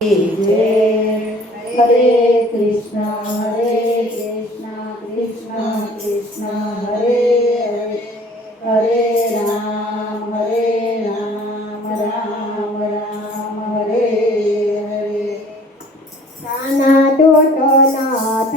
Hare Krishna Hare Krishna Krishna Krishna Hare Hare Hare Ram Hare Ram Ram Ram Hare Hare Kana ટોટો Nath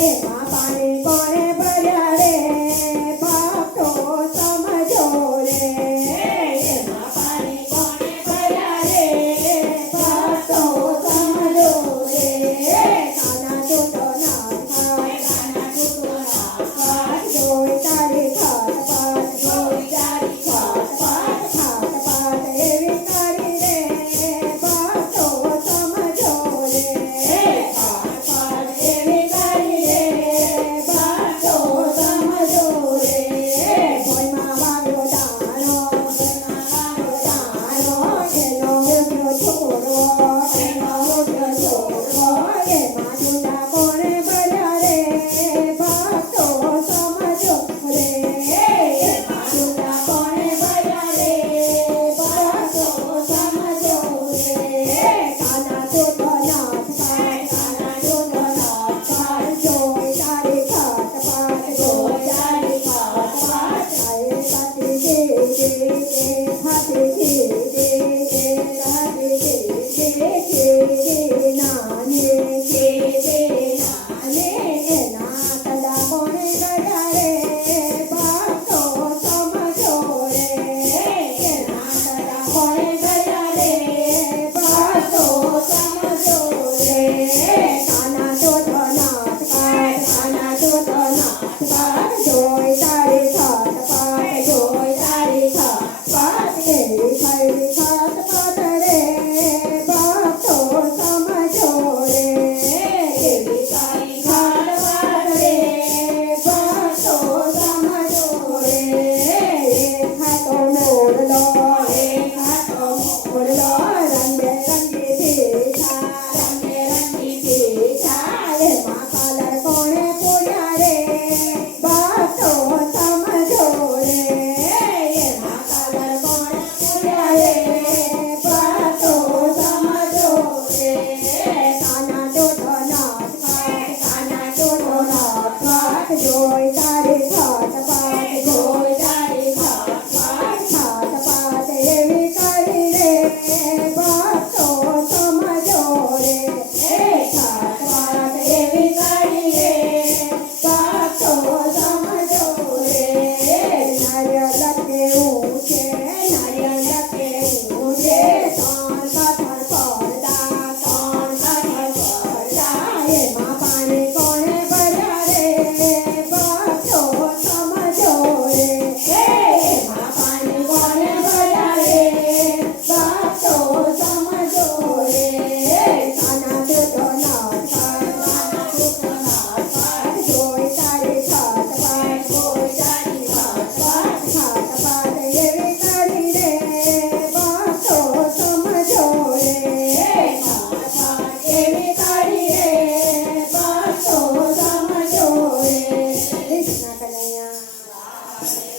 です。Adoro. Christ.